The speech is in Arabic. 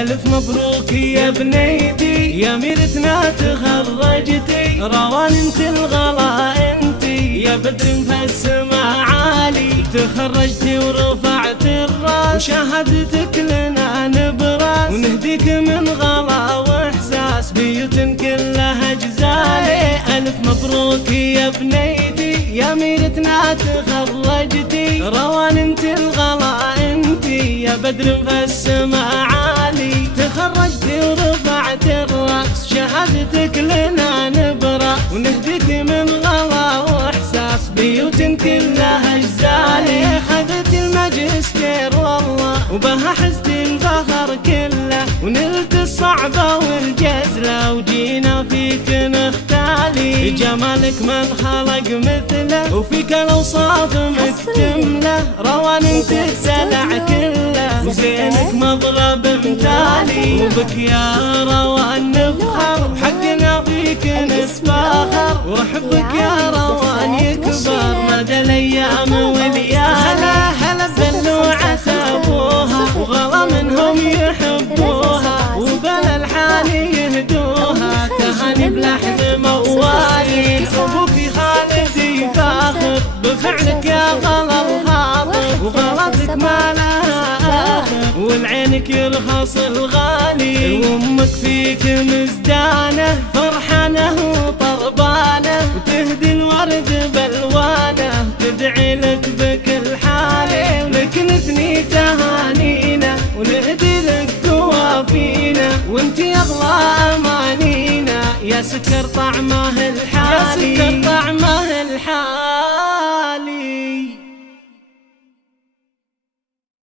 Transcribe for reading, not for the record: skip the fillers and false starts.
ألف مبروك يا بنيتي، يا ميرتنا تخرجتي، روان انت الغلا انتي، يا بدر في السما عالي، تخرجتي ورفعت الراس، وشهادتك لنا نبراس، ونهديك من غلا واحساس، بيوت كلها جزالي. ألف مبروك يا بنيتي، يا ميرتنا تخرجتي، روان انت الغلا انتي، يا بدر في السما عالي، تخرجتي ورفعت الراس، شهادتك لنا نبراس، ونهديك من غلا واحساس، بيوت كلها جزالي. خذت الماجستير والله وبها حزت الفخر كله، ونلت الصعبة والجزلة، وجينا فيك نختالي، جمالك من خلق مثله، وفيك الأوصاف مكتملة، روان انت الدلع كله، وزينك مضرب مثالي، وبك يا روان نفخر، وحقنا فيك نتفاخر، وحبك يا روان يكبر مدى الأيام والليالي. هلا بدلوعة أبوها وغلا منهم يحبوها، وبلا الحال يهدوها، تهاني بلحظ موالي، أبوك خالدي فاخر بفعلك يا غلا الخاطر، وغلطك ما لها آخر، والعينك يرخص الغالي، وأمك فيك مزدانة فرحانة وطربانة، وتهدي الورد بالوانه، تدعي لك بكل حالي، ولك نثني تهانينا، ونهدي لك قوافينا، وانت اغلى امانينا، يا سكر طعمه الحالي، يا سكر طعمه الحالي.